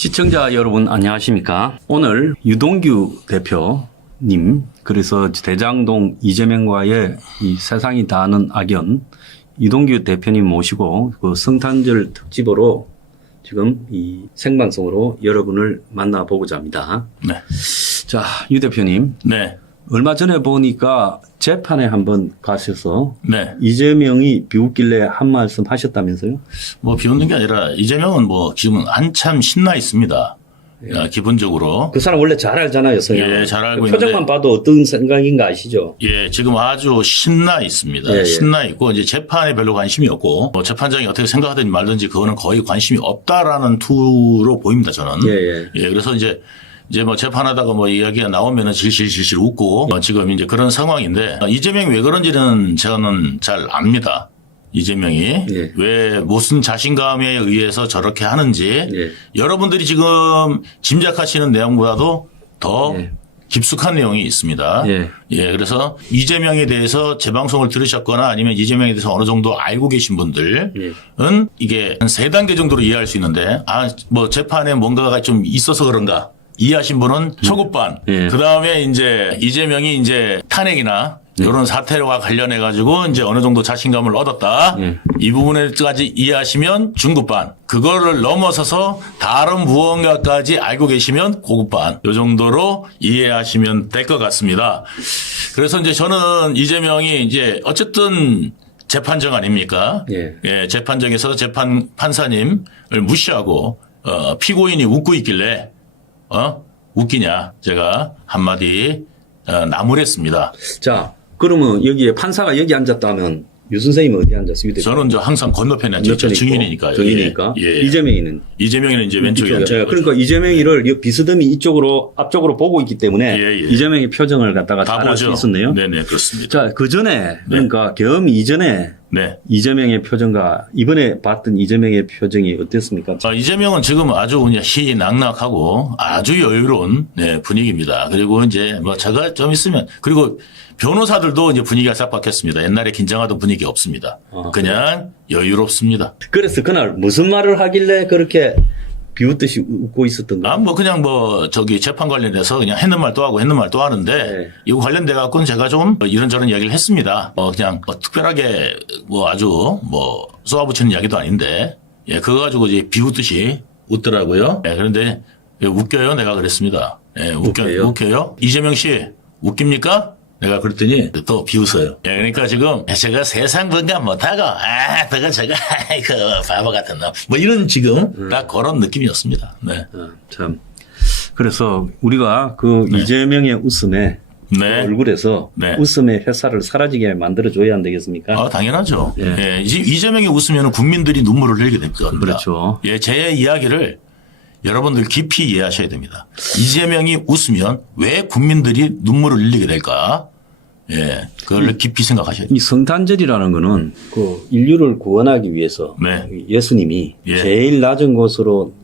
시청자 여러분 안녕하십니까? 오늘 유동규 대표님, 그래서 대장동 이재명과의 이 세상이 다 아는 악연 유동규 대표님 모시고 그 성탄절 특집으로 지금 이 생방송으로 여러분을 만나보고자 합니다. 네. 자, 유 대표님. 네. 얼마 전에 보니까 재판에 한번 가셔서 네. 이재명이 비웃길래 한 말씀 하셨다면서요? 뭐 비웃는 게 아니라 이재명은 뭐 지금 한참 신나 있습니다. 기본적으로. 그 사람 원래 잘 알잖아요, 성향. 예, 잘 알고 표정만 있는데. 봐도 어떤 생각인가 아시죠? 예, 지금 아주 신나 있습니다. 예. 신나 있고 이제 재판에 별로 관심이 없고 뭐 재판장이 어떻게 생각하든지 말든지 그거는 거의 관심이 없다라는 투로 보입니다, 저는. 예. 그래서 이제 뭐 재판하다가 뭐 이야기가 나오면은 질질 웃고 지금 이제 그런 상황인데 이재명이 왜 그런지는 저는 잘 압니다. 이재명이 예. 왜 무슨 자신감에 의해서 저렇게 하는지 예. 여러분들이 지금 짐작하시는 내용보다도 더 예. 깊숙한 내용이 있습니다. 예. 그래서 이재명에 대해서 제 방송을 들으셨거나 아니면 이재명에 대해서 어느 정도 알고 계신 분들은 이게 한 3단계 정도로 이해할 수 있는데 뭐 재판에 뭔가가 좀 있어서 그런가 이해하신 분은 초급반. 예. 그 다음에 이제 이재명이 이제 탄핵이나 이런 사태와 관련해 가지고 이제 어느 정도 자신감을 얻었다. 이 부분에까지 이해하시면 중급반. 그거를 넘어서서 다른 무언가까지 알고 계시면 고급반. 요 정도로 이해하시면 될 것 같습니다. 그래서 이제 저는 이재명이 이제 어쨌든 재판정 아닙니까? 예. 재판정에서 판사님을 무시하고 피고인이 웃고 있길래 웃기냐 제가 한마디 나무랬습니다. 자, 그러면 여기에 판사가 여기 앉았다면 유 선생님은 어디 앉았어요? 저는 저 항상 건너편에 앉아있죠. 증인이니까요. 증인이니까. 예. 이재명이는 이제 왼쪽에 앉아있죠. 그러니까 이재명이를 비스듬히 이쪽으로 앞쪽으로 보고 있기 때문에 예. 이재명의 표정을 갖다가 다 잘 알 수 보죠. 있었네요. 네네 그렇습니다. 자, 그 전에 그러니까 계엄 이전에 네. 이재명의 표정과 이번에 봤던 이재명의 표정이 어땠습니까? 이재명은 지금 아주 그냥 희낙낙하고 아주 여유로운 분위기입니다. 그리고 이제 뭐 제가 좀 있으면 그리고 변호사들도 이제 분위기가 싹 바뀌었습니다. 옛날에 긴장하던 분위기 없습니다. 그냥 여유롭습니다. 그래서 그날 무슨 말을 하길래 그렇게 비웃듯이 웃고 있었던 거예요? 뭐 그냥 재판 관련돼서 그냥 했는 말 또 하고 했는 말 또 하는데 이거 관련돼 갖고는 제가 좀 이런저런 이야기를 했습니다. 그냥 특별하게 아주 쏘아붙이는 이야기도 아닌데 그거 가지고 이제 비웃듯이 웃더라고요. 그런데 웃겨요? 내가 그랬습니다. 웃겨요? 이재명 씨 웃깁니까? 내가 그랬더니 또 비웃어요. 그러니까 지금 제가 세상 분간 못하고 내가 제가 그 바보 같은 놈 이런 지금 딱 그런 느낌이었습니다. 네. 참. 그래서 우리가 그 이재명의 웃음에 그 얼굴에서 웃음의 회사를 사라지게 만들어줘야 안 되겠습니까? 당연하죠. 이재명이 웃으면 국민들이 눈물을 흘리게 될 겁니다. 그렇죠. 제 이야기를 여러분들 깊이 이해하셔야 됩니다. 이재명이 웃으면 왜 국민들이 눈물을 흘리게 될까? 그걸 깊이 생각하셔야 돼요. 이 성탄절이라는 거는 그 인류를 구원하기 위해서 예수님이 제일 낮은 곳으로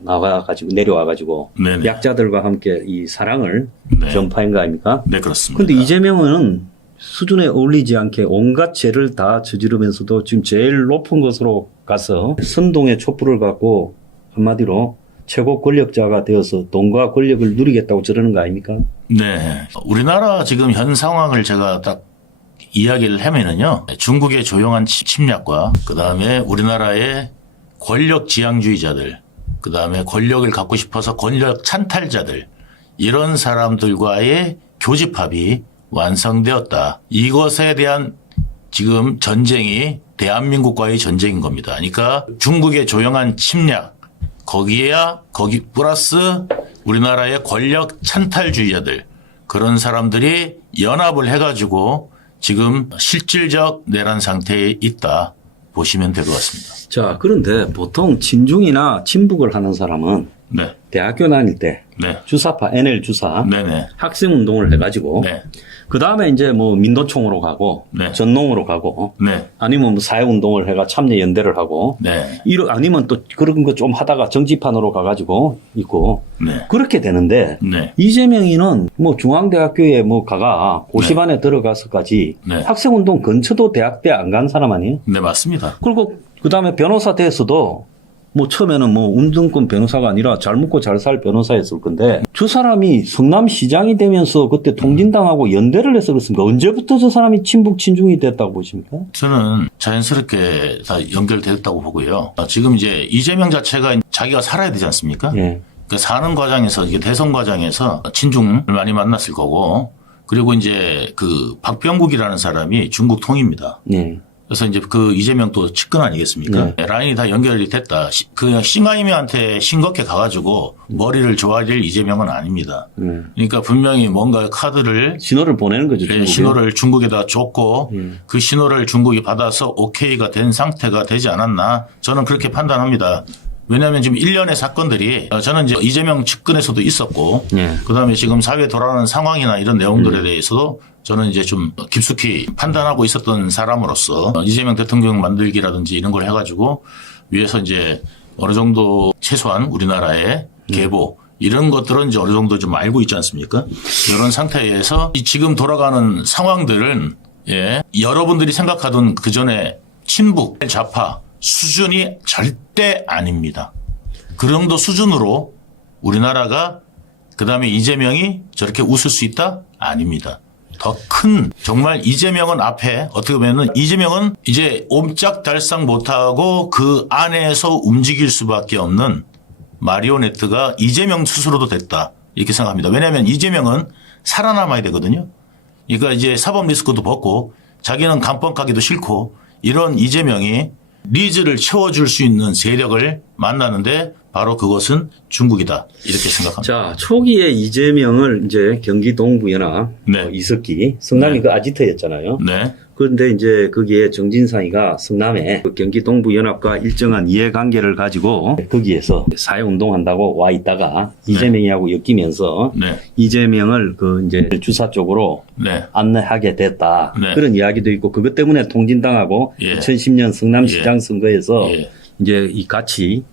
내려와가지고 약자들과 함께 이 사랑을 전파한 거 아닙니까? 네, 그렇습니다. 그런데 이재명은 수준에 어울리지 않게 온갖 죄를 다 저지르면서도 지금 제일 높은 곳으로 가서 선동의 촛불을 갖고 한마디로 최고 권력자가 되어서 돈과 권력을 누리겠다고 저러는 거 아닙니까? 네. 우리나라 지금 현 상황을 제가 딱 이야기를 하면은요. 중국의 조용한 침략과 그다음에 우리나라의 권력 지향주의자들, 그다음에 권력을 갖고 싶어서 권력 찬탈자들 이런 사람들과의 교집합이 완성되었다. 이것에 대한 지금 전쟁이 대한민국과의 전쟁인 겁니다. 그러니까 중국의 조용한 침략 거기 플러스 우리나라의 권력 찬탈주의자들 그런 사람들이 연합을 해가지고 지금 실질적 내란 상태에 있다 보시면 될 것 같습니다. 자, 그런데 보통 친중이나 친북을 하는 사람은 대학교 다닐 때 주사파 NL 주사 학생 운동을 해가지고 그 다음에 이제 민노총으로 가고 전농으로 가고 아니면 사회 운동을 해가 참여 연대를 하고 아니면 또 그런 거 좀 하다가 정치판으로 가가지고 있고 그렇게 되는데 이재명이는 중앙대학교에 가가 고시반에 들어가서까지 학생 운동 근처도 대학대 안 간 사람 아니에요? 네, 맞습니다. 그리고 그 다음에 변호사 돼서도 뭐 처음에는 뭐 운동권 변호사가 아니라 잘 먹고 잘 살 변호사였을 건데 저 사람이 성남시장이 되면서 그때 통진당하고 연대를 해서 그렇습니까? 언제부터 저 사람이 친북 친중이 됐다고 보십니까? 저는 자연스럽게 다 연결됐다고 보고요. 지금 이제 이재명 자체가 자기가 살아야 되지 않습니까? 예. 그 사는 과정에서 이게 대선 과정에서 친중을 많이 만났을 거고 그리고 이제 그 박병국이라는 사람이 중국 통입니다. 예. 그래서 이제 그 이재명 또 측근 아니겠습니까? 네. 라인이 다 연결이 됐다. 그냥 싱가이미한테 싱겁게 가가지고 머리를 좋아질 이재명은 아닙니다. 그러니까 분명히 뭔가 카드를 신호를 보내는 거죠. 중국에. 신호를 중국에다 줬고 그 신호를 중국이 받아서 오케이가 된 상태가 되지 않았나 저는 그렇게 판단합니다. 왜냐하면 지금 일련의 사건들이 저는 이제 이재명 측근에서도 있었고 예. 그다음에 지금 사회에 돌아가는 상황이나 이런 내용들에 대해서도 저는 이제 좀 깊숙이 판단하고 있었던 사람으로서 이재명 대통령 만들기라든지 이런 걸 해가지고 위에서 이제 어느 정도 최소한 우리나라의 계보 이런 것들은 이제 어느 정도 좀 알고 있지 않습니까? 이런 상태에서 이 지금 돌아가는 상황들은 예, 여러분들이 생각하던 그 전에 친북, 좌파 수준이 절대 아닙니다. 그 정도 수준으로 우리나라가 그다음에 이재명이 저렇게 웃을 수 있다? 아닙니다. 더 큰 정말 이재명은 앞에 어떻게 보면은 이재명은 이제 옴짝달싹 못하고 그 안에서 움직일 수밖에 없는 마리오네트가 이재명 스스로도 됐다 이렇게 생각합니다. 왜냐하면 이재명은 살아남아야 되거든요. 그러니까 이제 사법 리스크도 벗고 자기는 감방 가기도 싫고 이런 이재명이 니즈를 채워줄 수 있는 세력을 만나는데 바로 그것은 중국이다 이렇게 생각합니다. 자, 초기에 이재명을 이제 경기 동부연합 네. 이석기 성남이 네. 그 아지트였잖아요. 네. 그런데 이제 거기에 정진상이가 성남에 그 경기 동부연합과 일정한 이해관계를 가지고 거기에서 사회운동한다고 와 있다가 이재명이하고 엮이면서 네. 이재명을 그 이제 주사 쪽으로 네. 안내하게 됐다. 네. 그런 이야기도 있고 그것 때문에 통진당하고 예. 2010년 성남시장 선거에서 예. 이제 이 같이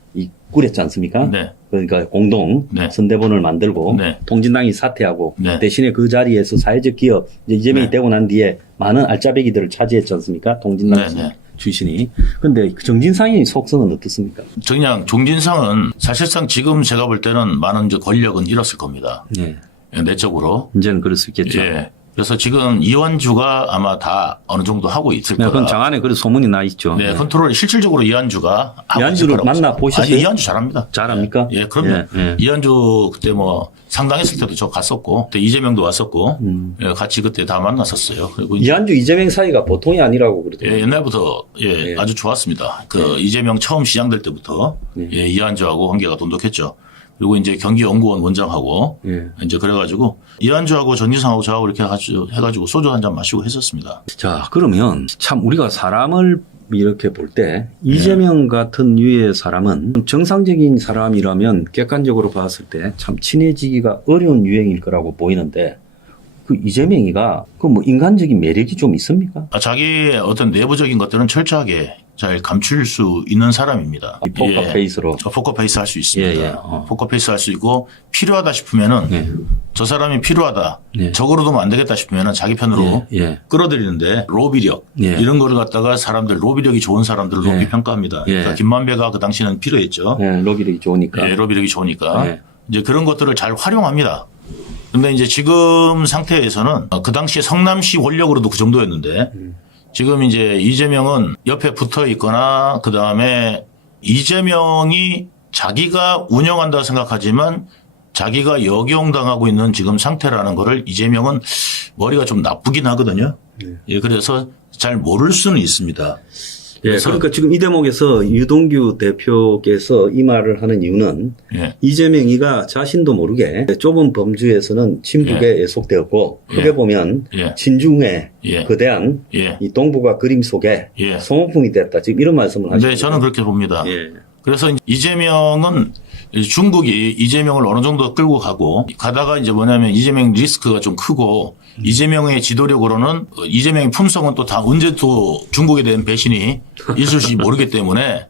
꾸렸지 않습니까? 네. 그러니까 공동 네. 선대본을 만들고 네. 통진당이 사퇴하고 네. 대신에 그 자리에서 사회적 기업 이제 이재명이 네. 되고 난 뒤에 많은 알짜배기들을 차지했지 않습니까? 통진당 네. 네. 출신이. 그런데 그 정진상의 속성은 어떻습니까? 그냥 종진상은 사실상 지금 제가 볼 때는 많은 이제 권력은 잃었을 겁니다. 네. 내적으로. 이제는 그럴 수 있겠죠. 예. 그래서 지금 이완주가 아마 다 어느 정도 하고 있을 네, 거다. 그건 장안에 그런 소문이 나 있죠. 네, 컨트롤 실질적으로 이완주가 하고 이완주를 있을 거라고 만나 보셨어요? 아니, 이완주 잘합니다. 잘합니까? 예, 그럼요. 예, 예. 이완주 그때 뭐 상당했을 때도 저 갔었고, 그때 이재명도 왔었고, 예, 같이 그때 다 만났었어요. 그리고 이제 이한주 이재명 사이가 보통이 아니라고 그러더라고요. 예, 옛날부터 예, 아주 좋았습니다. 그 이재명 처음 시장될 때부터 예, 이완주하고 관계가 돈독했죠. 그리고 이제 경기연구원 원장하고 이제 그래가지고 이한주하고 전지상하고 저하고 이렇게 해가지고 소주 한 잔 마시고 했었습니다. 자, 그러면 참 우리가 사람을 이렇게 볼 때 이재명 같은 류의 사람은 정상적인 사람이라면 객관적으로 봤을 때 참 친해지기가 어려운 유행일 거라고 보이는데 그 이재명이가 그 뭐 인간적인 매력이 좀 있습니까? 자기의 어떤 내부적인 것들은 철저하게 잘 감출 수 있는 사람입니다. 포커페이스로. 포커페이스 할 수 있습니다. 예, 예. 포커페이스 할 수 있고 필요하다 싶으면은 저 사람이 필요하다. 적으로 두면 안 되겠다 싶으면은 자기 편으로 끌어들이는데 로비력 이런 거를 갖다가 사람들 로비력이 좋은 사람들을 높이 평가합니다. 그러니까 김만배가 그 당시는 필요했죠. 로비력이 좋으니까. 로비력이 좋으니까 이제 그런 것들을 잘 활용합니다. 근데 이제 지금 상태에서는 그 당시에 성남시 권력으로도 그 정도였는데 지금 이제 이재명은 옆에 붙어 있거나 그 다음에 이재명이 자기가 운영한다고 생각하지만 자기가 역용당하고 있는 지금 상태라는 거를 이재명은 머리가 좀 나쁘긴 하거든요. 예, 그래서 잘 모를 수는 있습니다. 예, 그러니까 지금 이 대목에서 유동규 대표께서 이 말을 하는 이유는 이재명이가 자신도 모르게 좁은 범주에서는 친북에 속되었고 크게 보면 친중의 거대한 이 동북아 그림 속에 소모품이 됐다. 지금 이런 말씀을 하시죠. 네, 저는 그렇게 봅니다. 그래서 이재명은 중국이 이재명을 어느 정도 끌고 가다가 이제 뭐냐면 이재명 리스크가 좀 크고 이재명의 지도력으로는 이재명의 품성은 또 다 언제 또 중국에 대한 배신이 있을지 모르기 때문에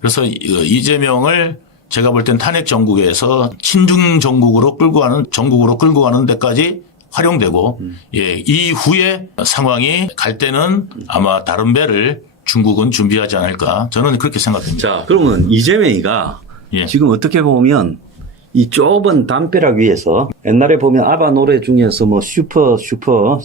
그래서 이재명을 제가 볼 땐 탄핵 정국에서 친중 정국으로 끌고 가는 데까지 활용되고 이후에 상황이 갈 때는 아마 다른 배를 중국은 준비하지 않을까 저는 그렇게 생각합니다. 자, 그러면 이재명이가 예. 지금 어떻게 보면 이 좁은 담벼락 위에서 옛날에 보면 아바 노래 중에서 뭐 슈퍼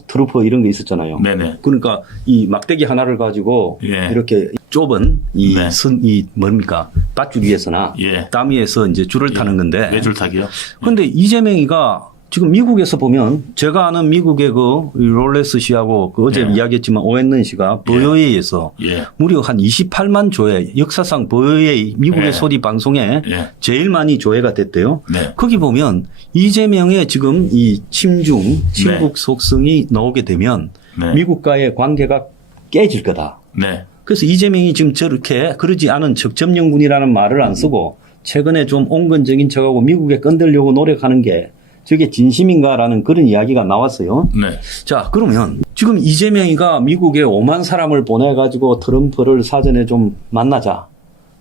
트루퍼 이런 게 있었잖아요. 네네. 그러니까 이 막대기 하나를 가지고 예. 이렇게 좁은 이 네. 이 뭡니까 밧줄 위에서나 예. 담 위에서 이제 줄을 타는 건데. 외줄타기요. 그런데 이재명이가 지금 미국에서 보면 제가 아는 미국의 그 롤레스 씨하고 그 어제 예. 이야기했지만 오웬런 씨가 버여에서 예. 무려 한 28만 조회 역사상 버여에 미국의 예. 소리 방송에 예. 제일 많이 조회가 됐대요. 네. 거기 보면 이재명의 지금 이 친중 친북 속성이 나오게 되면 네. 미국과의 관계가 깨질 거다. 네. 그래서 이재명이 지금 저렇게 그러지 않은 적점령군이라는 말을 안 쓰고 최근에 좀 온건적인 척하고 미국에 건들려고 노력하는 게 저게 진심인가라는 그런 이야기가 나왔어요. 네. 자, 그러면 지금 이재명이가 미국에 5만 사람을 보내가지고 트럼프를 사전에 좀 만나자.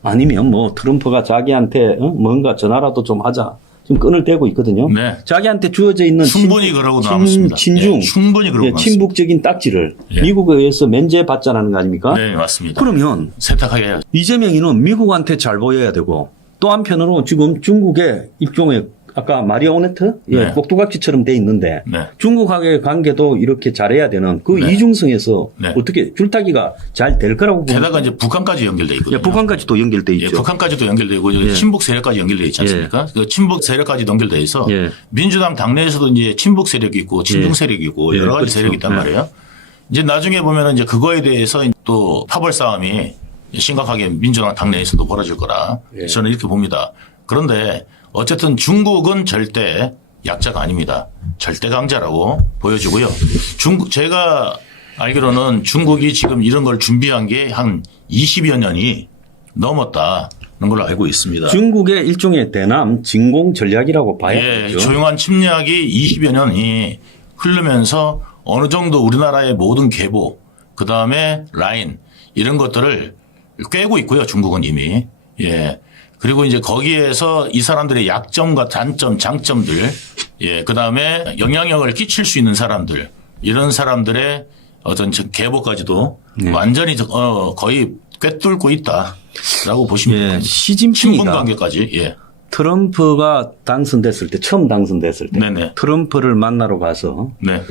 아니면 뭐 트럼프가 자기한테 뭔가 전화라도 좀 하자. 지금 끈을 떼고 있거든요. 네. 자기한테 주어져 있는 충분히 그러고 남았습니다. 친중, 예, 충분히 그러고 남았습니다. 친북적인 딱지를 예. 미국에 의해서 면제받자라는 거 아닙니까? 네, 맞습니다. 그러면 세탁하게 해야죠. 이재명이는 미국한테 잘 보여야 되고 또 한편으로 지금 중국의 일종의 아까 마리오네트? 예, 네. 꼭두각시처럼 돼 있는데 네. 중국하고의 관계도 이렇게 잘해야 되는 그 네. 이중성에서 네. 어떻게 줄타기가 잘 될 거라고 봅니다. 게다가 이제 북한까지 연결돼 있거든요. 예, 북한까지도 연결돼 예, 있죠. 북한까지도 연결되고 예. 친북 세력까지 연결돼 있지 않습니까? 그 친북 세력까지 연결돼 있어 예. 민주당 당내에서도 이제 친북 세력이 있고 친중 세력이 있고 예, 여러 가지 그렇죠. 세력이 있단 예. 말이에요. 이제 나중에 보면은 이제 그거에 대해서 또 파벌 싸움이 심각하게 민주당 당내에서도 벌어질 거라 예. 저는 이렇게 봅니다. 그런데 어쨌든 중국은 절대 약자가 아닙니다. 절대 강자라고 보여주고요. 제가 알기로는 중국이 지금 이런 걸 준비한 게 한 20여 년이 넘었다는 걸로 알고 있습니다. 중국의 일종의 대남 진공 전략이라고 봐야겠죠. 예, 조용한 침략이 20여 년이 흐르면서 어느 정도 우리나라의 모든 계보, 그 다음에 라인 이런 것들을 꿰고 있고요. 중국은 이미. 예. 그리고 이제 거기에서 이 사람들의 약점과 단점, 장점들, 예, 그 다음에 영향력을 끼칠 수 있는 사람들, 이런 사람들의 어떤 계보까지도 완전히 거의 꿰뚫고 있다라고 보시면 예, 됩니다. 시진핑이가 친분 관계까지. 예. 트럼프가 당선됐을 때 처음 당선됐을 때 네네. 트럼프를 만나러 가서 네.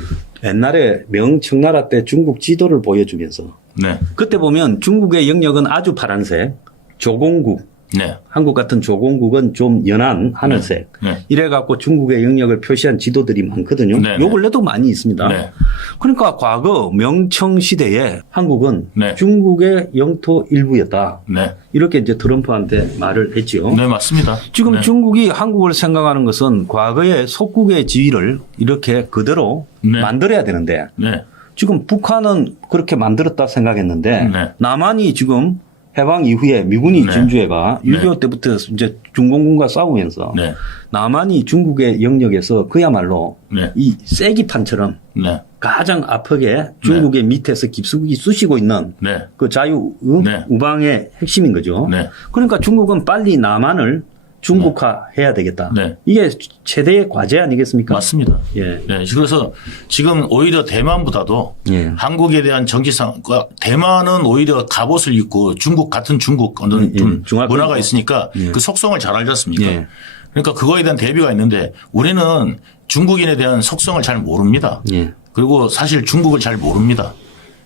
옛날에 명청나라 때 중국 지도를 보여주면서 네. 그때 보면 중국의 영역은 아주 파란색, 조공국, 네. 한국 같은 조공국은 좀 연한 하늘색. 네. 이래갖고 중국의 영역을 표시한 지도들이 많거든요. 네. 요 근래도 많이 있습니다. 네. 그러니까 과거 명청 시대에 한국은 네. 중국의 영토 일부였다. 네. 이렇게 이제 트럼프한테 말을 했죠. 네, 맞습니다. 지금 네. 중국이 한국을 생각하는 것은 과거의 속국의 지위를 이렇게 그대로 네. 만들어야 되는데 네. 지금 북한은 그렇게 만들었다 생각했는데 네. 남한이 지금 해방 이후에 미군이 네. 진주해가 네. 6.25 때부터 이제 중공군과 싸우면서 네. 남한이 중국의 영역에서 그야말로 네. 이 쐐기판처럼 네. 가장 아프게 중국의 밑에서 깊숙이 쑤시고 있는 네. 그 자유 네. 우방의 핵심인 거죠. 네. 그러니까 중국은 빨리 남한을 중국화해야 되겠다. 네. 이게 최대의 과제 아니겠습니까? 맞습니다. 예. 네. 그래서 지금 오히려 대만보다도 예. 한국에 대한 정치상, 대만은 오히려 갑옷을 입고 중국 같은 중국 어떤 좀 중화권. 문화가 있으니까 예. 그 속성을 잘 알지 않습니까? 예. 그러니까 그거에 대한 대비가 있는데 우리는 중국인에 대한 속성을 잘 모릅니다. 예. 그리고 사실 중국을 잘 모릅니다.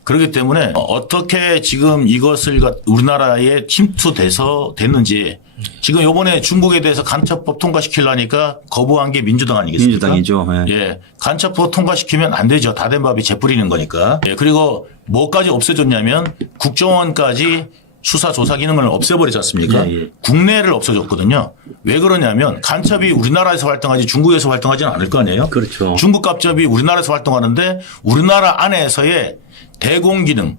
그렇기 때문에 어떻게 지금 이것을 우리나라에 침투돼서 됐는지 지금 요번에 중국에 대해서 간첩법 통과시키려니까 거부한 게 민주당 아니겠습니까? 민주당이죠. 예. 예. 간첩법 통과시키면 안 되죠. 다 된 밥이 재뿌리는 거니까. 예. 그리고 뭐까지 없애줬냐면 국정원까지 수사 조사 기능을 없애버리지 않습니까? 예, 예. 국내를 없애줬거든요. 왜 그러냐면 간첩이 우리나라에서 활동하지 중국에서 활동하지는 않을 거 아니에요? 그렇죠. 중국 간첩이 우리나라에서 활동하는데 우리나라 안에서의 대공 기능,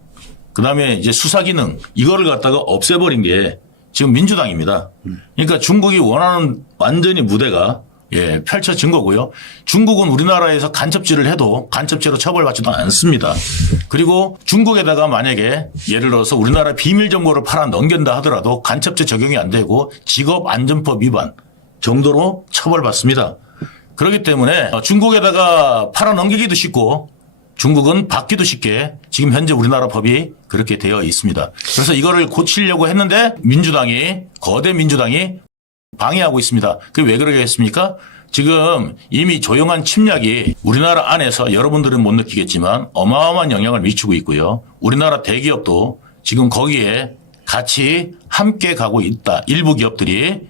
그다음에 이제 수사 기능 이거를 갖다가 없애버린 게 지금 민주당입니다. 그러니까 중국이 원하는 완전히 무대가 예, 펼쳐진 거고요. 중국은 우리나라에서 간첩질을 해도 간첩죄로 처벌받지도 않습니다. 그리고 중국에다가 만약에 예를 들어서 우리나라 비밀 정보를 팔아 넘긴다 하더라도 간첩죄 적용이 안 되고 직업안전법 위반 정도로 처벌받습니다. 그렇기 때문에 중국에다가 팔아 넘기기도 쉽고 중국은 받기도 쉽게 지금 현재 우리나라 법이 그렇게 되어 있습니다. 그래서 이거를 고치려고 했는데 거대 민주당이 방해하고 있습니다. 그게 왜 그러겠습니까? 지금 이미 조용한 침략이 우리나라 안에서 여러분들은 못 느끼겠지만 어마어마한 영향을 미치고 있고요. 우리나라 대기업도 지금 거기에 같이 함께 가고 있다. 일부 기업들이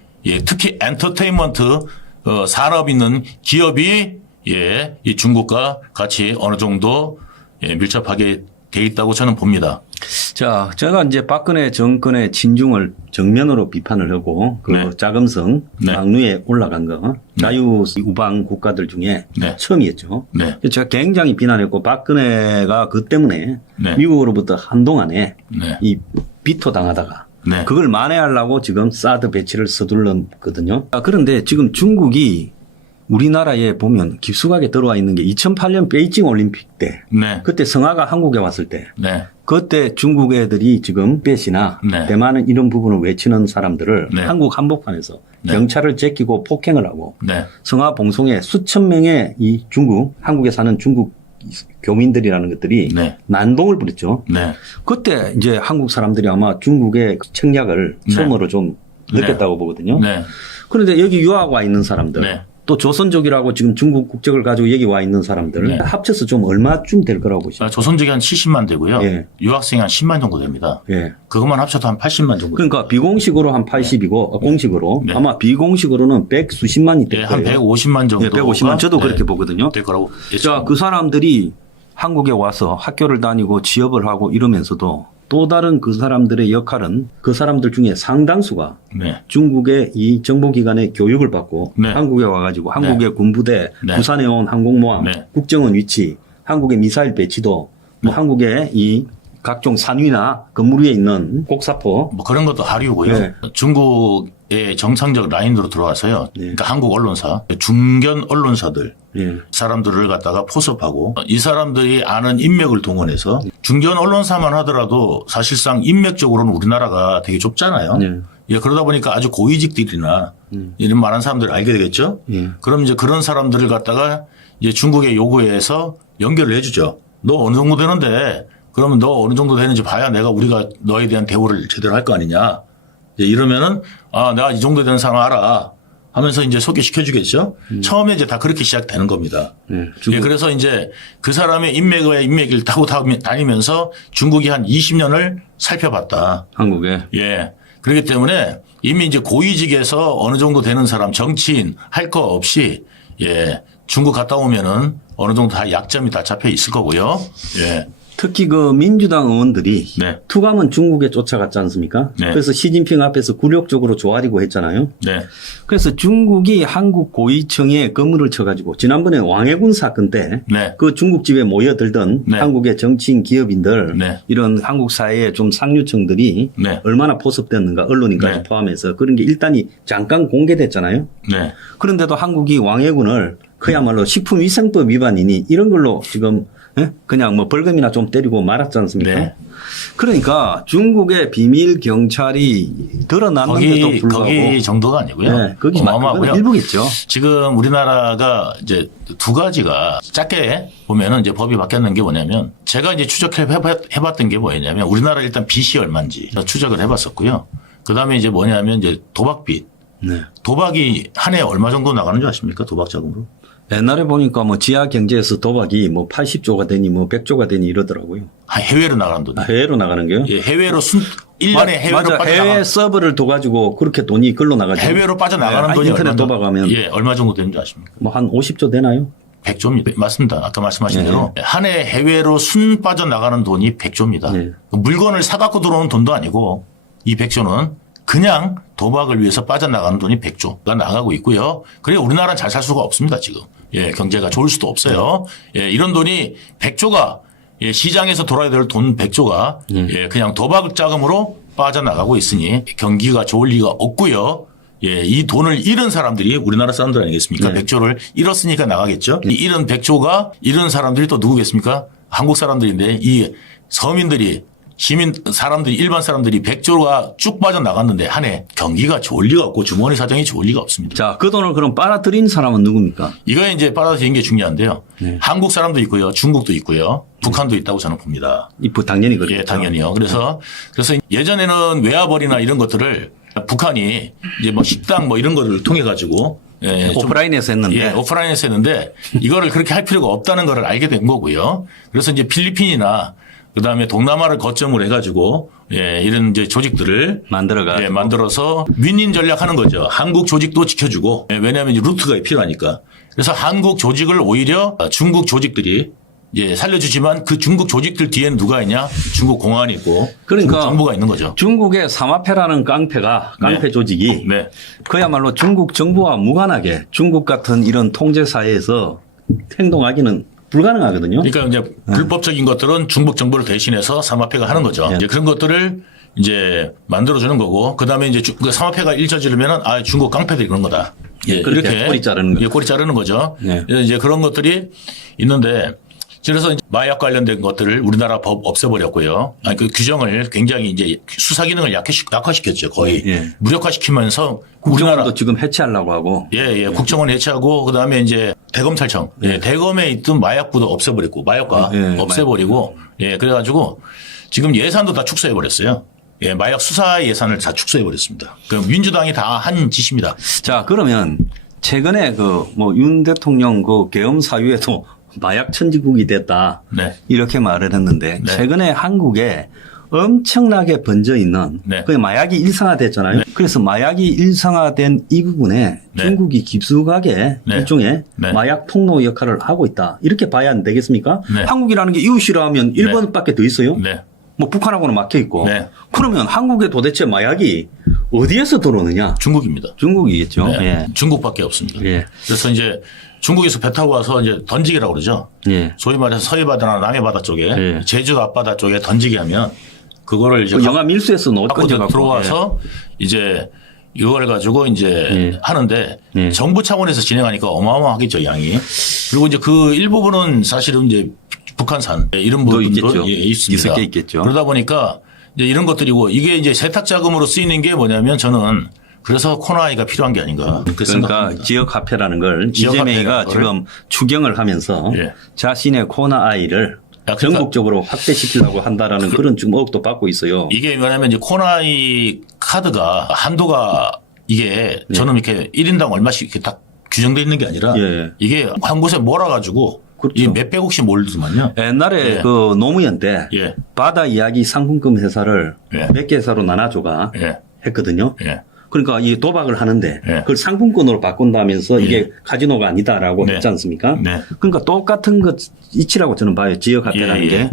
특히 엔터테인먼트 산업 있는 기업이 이 중국과 같이 어느 정도 밀접하게 돼 있다고 저는 봅니다. 자, 제가 이제 박근혜 정권의 친중을 정면으로 비판을 하고 자금성 막루에 올라간 거 자유 우방 국가들 중에 처음이었죠. 제가 굉장히 비난했고 박근혜가 그 때문에 미국으로부터 한동안에 이 비토당하다가 그걸 만회하려고 지금 사드 배치를 서둘렀거든요. 그런데 지금 중국이 우리나라에 보면 깊숙하게 들어와 있는 게 2008년 베이징 올림픽 때 그때 성화가 한국에 왔을 때 그때 중국 애들이 지금 벳이나 대만은 이런 부분을 외치는 사람들을 한국 한복판에서 경찰을 제끼고 폭행을 하고 성화 봉송에 수천 명의 이 한국에 사는 중국 교민들이라는 것들이 난동을 부렸죠. 그때 이제 한국 사람들이 아마 중국의 청략을 처음으로 좀 느꼈다고 보거든요. 그런데 여기 유학 와 있는 사람들 또 조선족이라고 지금 중국 국적을 가지고 여기 와 있는 사람들 합쳐서 좀 얼마쯤 될 거라고 보십니까? 조선족이 한 70만 되고요. 유학생이 한 10만 정도 됩니다. 그것만 합쳐도 한 80만 정도. 그러니까 비공식으로 한 80이고 공식으로 아마 비공식으로는 100수십만이 될 거예요. 한 150만 정도. 150만 저도 그렇게 보거든요. 될 거라고. 자, 그 사람들이 한국에 와서 학교를 다니고 취업을 하고 이러면서도 또 다른 그 사람들의 역할은 그 사람들 중에 상당수가 중국의 이 정보기관의 교육을 받고 한국에 와가지고 한국의 군부대, 부산에 온 항공모함, 국정원 위치, 한국의 미사일 배치도 뭐 한국의 이 각종 산위나 건물 위에 있는 곡사포 뭐 그런 것도 하류고요. 중국의 정상적 라인으로 들어와서요. 그러니까 한국 언론사, 중견 언론사들 사람들을 갖다가 포섭하고 이 사람들이 아는 인맥을 동원해서 중견 언론사만 하더라도 사실상 인맥적으로는 우리나라가 되게 좁잖아요. 그러다 보니까 아주 고위직들이나 이런 많은 사람들을 알게 되겠죠. 그럼 이제 그런 사람들을 갖다가 이제 중국의 요구에 의해서 연결을 해주죠. 너 어느 정도 되는데 그러면 너 어느 정도 되는지 봐야 우리가 너에 대한 대우를 제대로 할 거 아니냐. 이러면은 내가 이 정도 되는 사람 알아 하면서 이제 소개시켜 주겠죠. 처음에 이제 다 그렇게 시작되는 겁니다. 그래서 이제 그 사람의 인맥을 타고 다니면서 중국이 한 20년을 살펴봤다. 한국에. 그렇기 때문에 이미 이제 고위직에서 어느 정도 되는 사람 정치인 할 거 없이 중국 갔다 오면은 어느 정도 다 약점이 다 잡혀 있을 거고요. 특히 그 민주당 의원들이 투감은 중국에 쫓아갔지 않습니까? 그래서 시진핑 앞에서 굴욕적으로 조아리고 했잖아요. 그래서 중국이 한국 고위층에 건물을 쳐가지고 지난번에 왕해군 사건 때 그 중국집에 모여들던 한국의 정치인 기업인들 이런 한국 사회의 좀 상류층들이 얼마나 포섭됐는가 언론인까지 포함해서 그런 게 일단이 잠깐 공개됐잖아요. 그런데도 한국이 왕해군을 그야말로 식품위생법 위반이니 이런 걸로 지금 그냥 뭐 벌금이나 좀 때리고 말았지 않습니까? 그러니까 중국의 비밀 경찰이 드러났는데도 불구하고 거기 정도가 아니고요. 거기 어마어마하고요. 일부겠죠. 지금 우리나라가 이제 두 가지가 짧게 보면은 이제 법이 바뀌었는 게 뭐냐면 제가 이제 해봤던 게 뭐였냐면 우리나라 일단 빚이 얼마인지 추적을 해봤었고요. 그 다음에 이제 뭐냐면 이제 도박빚. 도박이 한 해 얼마 정도 나가는 줄 아십니까? 도박 자금으로. 옛날에 보니까 뭐 지하 경제에서 도박이 뭐 80조가 되니 뭐 100조가 되니 이러더라고요. 해외로 나가는 돈. 해외로 나가는 게요? 해외로 1년에 해외로 빠져나가는. 해외 서버를 둬가지고 그렇게 돈이 글로 나가죠. 해외로 빠져나가는 돈이 인터넷 도박하면. 얼마 정도 되는 줄 아십니까? 뭐 한 50조 되나요? 100조입니다. 맞습니다. 아까 말씀하신 대로 한 해 해외로 순 빠져나가는 돈이 100조입니다. 물건을 사갖고 들어오는 돈도 아니고 이 100조는 그냥 도박을 위해서 빠져나가는 돈이 100조가 나가고 있고요. 그래 우리나라는 잘 살 수가 없습니다. 지금. 경제가 좋을 수도 없어요. 이런 돈이 100조가 시장에서 돌아야 될 돈 100조가 그냥 도박 자금으로 빠져나가고 있으니 경기가 좋을 리가 없고요. 이 돈을 잃은 사람들이 우리나라 사람들 아니겠습니까? 100조를 잃었으니까 나가겠죠. 이 잃은 100조가 잃은 사람들이 또 누구겠습니까? 한국 사람들인데 이 서민들이 일반 사람들이 100조가 쭉 빠져나갔는데 한 해 경기가 좋을 리가 없고 주머니 사정이 좋을 리가 없습니다. 자, 그 돈을 그럼 빨아들인 사람은 누굽니까? 이거에 이제 빨아들인 게 중요한데요. 네. 한국 사람도 있고요. 중국도 있고요. 북한도 있다고 저는 봅니다. 당연히 그렇죠. 예, 당연히요. 그래서 예전에는 외화벌이나 이런 것들을 북한이 이제 뭐 식당 뭐 이런 것들을 통해 가지고 오프라인에서 했는데. 예, 오프라인에서 했는데 이거를 그렇게 할 필요가 없다는 걸 알게 된 거고요. 그래서 이제 필리핀이나 그다음에 동남아를 거점으로 해가지고 이런 이제 조직들을 만들어서 윈윈 전략하는 거죠. 한국 조직도 지켜주고 왜냐하면 이제 루트가 필요하니까. 그래서 한국 조직을 오히려 중국 조직들이 살려주지만 그 중국 조직들 뒤에는 누가 있냐? 중국 공안이 있고 그러니까 중국 정부가 있는 거죠. 중국의 사마페라는 깡패 조직이 그야말로 중국 정부와 무관하게 중국 같은 이런 통제 사회에서 행동하기는 불가능하거든요. 그러니까 이제 불법적인 것들은 중국 정부를 대신해서 사마페가 하는 거죠. 이제 그런 것들을 이제 만들어주는 거고, 그 다음에 이제 그 사마페가 일저지르면은 중국 깡패들이 그런 거다. 이렇게 꼬리 자르는 거죠. 꼬리 자르는 거죠. 이제 그런 것들이 있는데, 그래서 마약 관련된 것들을 우리나라 법 없애버렸고요. 그 규정을 굉장히 이제 수사 기능을 약화시켰죠. 거의 무력화시키면서 국정원도 지금 해체하려고 하고. 국정원 해체하고 그다음에 이제 대검찰청, 대검에 있던 마약부도 없애버렸고 마약과 없애버리고, 그래가지고 지금 예산도 다 축소해버렸어요. 마약 수사 예산을 다 축소해버렸습니다. 그 민주당이 다 한 짓입니다. 자, 그러면 최근에 윤 대통령 계엄 사유에도 마약 천지국이 됐다. 이렇게 말을 했는데 최근에 한국에 엄청나게 번져 있는 그 마약이 일상화됐잖아요. 그래서 마약이 일상화된 이 부분에 중국이 깊숙하게 일종의 마약 통로 역할을 하고 있다. 이렇게 봐야 안 되겠습니까? 한국이라는 게 이웃이라면 일본밖에 더 있어요. 뭐 북한하고는 막혀 있고. 그러면 한국에 도대체 마약이 어디에서 들어오느냐? 중국입니다. 중국이겠죠. 중국밖에 없습니다. 그래서 이제 중국에서 배 타고 와서 이제 던지기라고 그러죠. 소위 말해서 서해 바다나 남해 바다 쪽에 제주 앞바다 쪽에 던지기 하면 그거를 이제 영하 밀수에서 들어와서 이제 이걸 가지고 이제 하는데 정부 차원에서 진행하니까 어마어마하겠죠, 양이. 그리고 이제 그 일부분은 사실은 이제 북한산 이런 부분도 있습니다. 있겠죠. 그러다 보니까 이제 이런 것들이고 이게 이제 세탁 자금으로 쓰이는 게 뭐냐면 저는 그래서 코나이가 필요한 게 아닌가. 그러니까 지역 화폐라는 걸 이재명이가 지금 추경을 하면서 자신의 코나아이를 전국적으로 확대시키려고 한다라는 그런 지금 의혹도 받고 있어요. 이게 뭐냐면 이제 코나이 카드가 한도가 이게 저는 이렇게 1인당 얼마씩 이렇게 딱 규정되어 있는 게 아니라 이게 한 곳에 몰아가지고 이 몇백억씩 몰리더만요. 옛날에 그 노무현 때 바다 이야기 상품금 회사를 몇 개 회사로 나눠줘가 했거든요. 그러니까 이 도박을 하는데 그걸 상품권으로 바꾼다면서 이게 카지노가 아니다라고 했지 않습니까? 그러니까 똑같은 것 이치라고 저는 봐요. 지역화폐라는 게.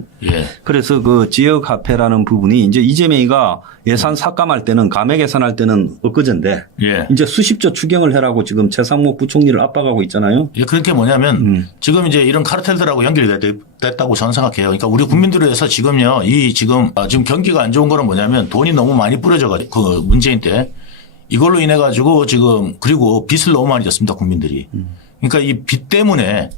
그래서 그 지역화폐라는 부분이 이제 이재명이가 예산 삭감할 때는 감액 예산할 때는 엊그제인데 이제 수십조 추경을 해라고 지금 최상목 부총리를 압박하고 있잖아요. 그렇게 뭐냐면 지금 이제 이런 카르텔들하고 연결이 됐다고 저는 생각해요. 그러니까 우리 국민들에 대해서 지금요 지금 경기가 안 좋은 거는 뭐냐면 돈이 너무 많이 뿌려져가지고 그 문재인 때 이걸로 인해 가지고 지금 그리고 빚을 너무 많이 졌습니다, 국민들이. 그러니까 이 빚 때문에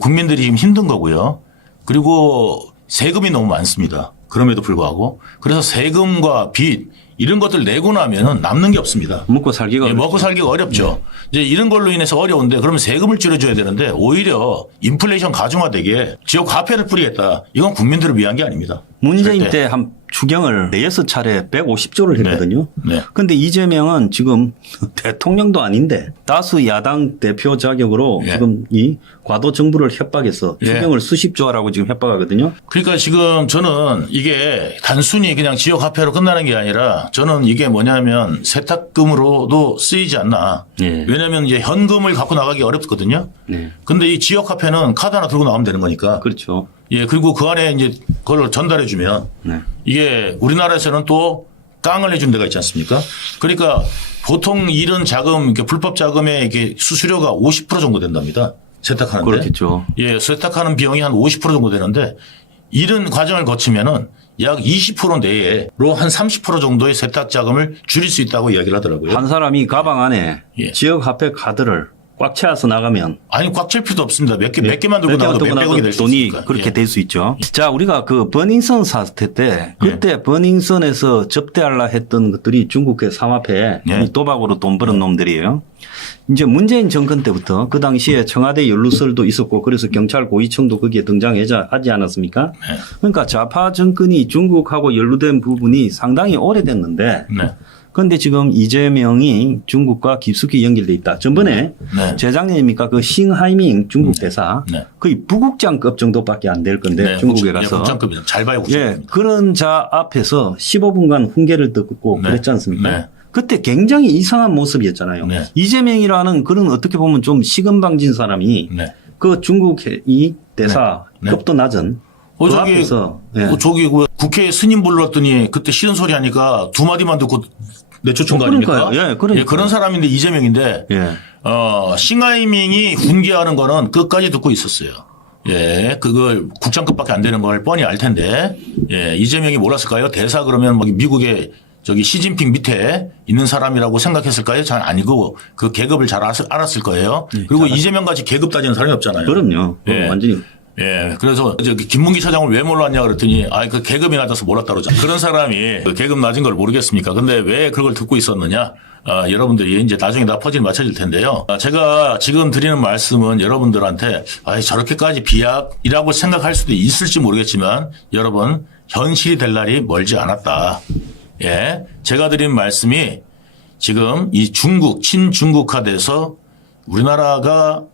국민들이 지금 힘든 거고요. 그리고 세금이 너무 많습니다. 그럼에도 불구하고. 그래서 세금과 빚 이런 것들 내고 나면은 남는 게 없습니다. 먹고 살기가 어렵죠. 이제 이런 걸로 인해서 어려운데 그러면 세금을 줄여줘야 되는데 오히려 인플레이션 가중화되게 지역 화폐를 뿌리겠다. 이건 국민들을 위한 게 아닙니다. 문재인 때 한 추경을 6차례 150조를 했거든요. 그런데 이재명은 지금 대통령도 아닌데 다수 야당 대표 자격으로 지금 이 과도 정부를 협박해서 추경을 수십조 하라고 지금 협박하거든요. 그러니까 지금 저는 이게 단순히 그냥 지역 화폐로 끝나는 게 아니라 저는 이게 뭐냐면 세탁금으로도 쓰이지 않나. 왜냐하면 이제 현금을 갖고 나가기 어렵거든요. 근데 이 지역 화폐는 카드 하나 들고 나가면 되는 거니까. 그렇죠. 그리고 그 안에 이제 그걸 전달해 주면 이게 우리나라에서는 또 깡을 해준 데가 있지 않습니까? 그러니까 보통 이런 자금, 이렇게 불법 자금의 이게 수수료가 50% 정도 된답니다. 세탁하는데. 그렇겠죠. 세탁하는 비용이 한 50% 정도 되는데 이런 과정을 거치면은 약 20% 내로 한 30% 정도의 세탁 자금을 줄일 수 있다고 이야기를 하더라고요. 한 사람이 가방 안에 지역 화폐 카드를 꽉 채워서 나가면 아니 꽉 찰 필요도 없습니다. 몇 개만 들고 나가도 몇백억이 될 수 돈이 있으니까. 그렇게 될 수 있죠. 자, 우리가 그 버닝썬 사태 때 그때 버닝썬에서 접대하려 했던 것들이 중국의 삼합회 이 도박으로 돈 버는 놈들이에요. 이제 문재인 정권 때부터 그 당시에 청와대 연루설도 있었고 그래서 경찰 고위층도 거기에 등장하지 않았습니까? 그러니까 좌파 정권이 중국하고 연루된 부분이 상당히 오래됐는데 그런데 지금 이재명이 중국과 깊숙이 연결돼 있다. 전번에 재작년입니까? 그 싱하이밍 중국 대사 거의 부국장급 정도밖에 안 될 건데 중국에 가서. 국장급이죠. 잘 봐요. 국장급입니다. 그런 자 앞에서 15분간 훈계를 듣고 그랬지 않습니까? 그때 굉장히 이상한 모습이었잖아요. 이재명이라는 그런 어떻게 보면 좀 시금방진 사람이 그 중국의 대사 급도 낮은 그 앞에서 저기 국회에 스님 불렀더니 그때 싫은 소리 하니까 두 마디만 듣고 내쫓은 거 아닙니까? 그러니까요. 그런 사람인데 이재명인데 싱하이밍이 훈계하는 거는 끝까지 듣고 있었어요. 그걸 국장급밖에 안 되는 걸 뻔히 알 텐데 이재명이 몰랐을까요? 대사 그러면 뭐 미국의 저기 시진핑 밑에 있는 사람이라고 생각했을까요? 잘 아니고 그 계급을 잘 알았을 거예요. 그리고 이재명 같이 계급 따지는 사람이 없잖아요. 그럼요. 완전히. 그래서 김문기 차장을 왜 몰랐냐 그랬더니 그 계급이 낮아서 몰랐다 그러잖아요. 그런 사람이 그 계급 낮은 걸 모르겠습니까? 근데 왜 그걸 듣고 있었느냐? 여러분들이 이제 나중에 다 퍼즐이 맞춰질 텐데요. 제가 지금 드리는 말씀은 여러분들한테 저렇게까지 비약이라고 생각할 수도 있을지 모르겠지만 여러분 현실이 될 날이 멀지 않았다. 제가 드린 말씀이 지금 이 친중국화돼서 우리나라가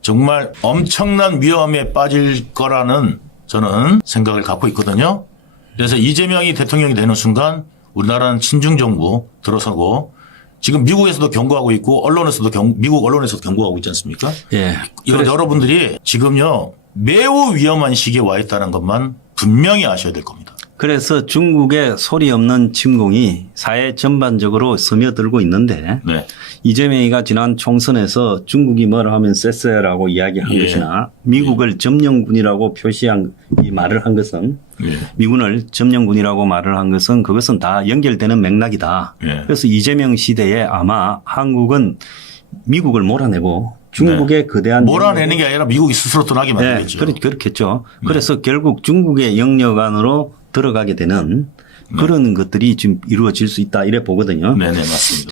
정말 엄청난 위험에 빠질 거라는 저는 생각을 갖고 있거든요. 그래서 이재명이 대통령이 되는 순간 우리나라는 친중정부 들어서고 지금 미국에서도 경고하고 있고 미국 언론에서도 경고하고 있지 않습니까? 여러분들이 지금요 매우 위험한 시기에 와 있다는 것만 분명히 아셔야 될 겁니다. 그래서 중국의 소리 없는 침공이 사회 전반적으로 스며들고 있는데 이재명이가 지난 총선에서 중국이 뭐라 하면 쎄쎄라고 이야기한 것이나 미국을 점령군이라고 표시한 이 말을 한 것은 미군을 점령군이라고 말을 한 것은 그것은 다 연결되는 맥락이다. 그래서 이재명 시대에 아마 한국은 미국을 몰아내고 중국의 거대한 몰아내는 게 아니라 미국이 스스로 떠나게 만들겠죠. 그렇겠죠. 그래서 결국 중국의 영역 안으로 들어가게 되는 그런 것들이 지금 이루어질 수 있다 이래 보거든요. 네네 맞습니다.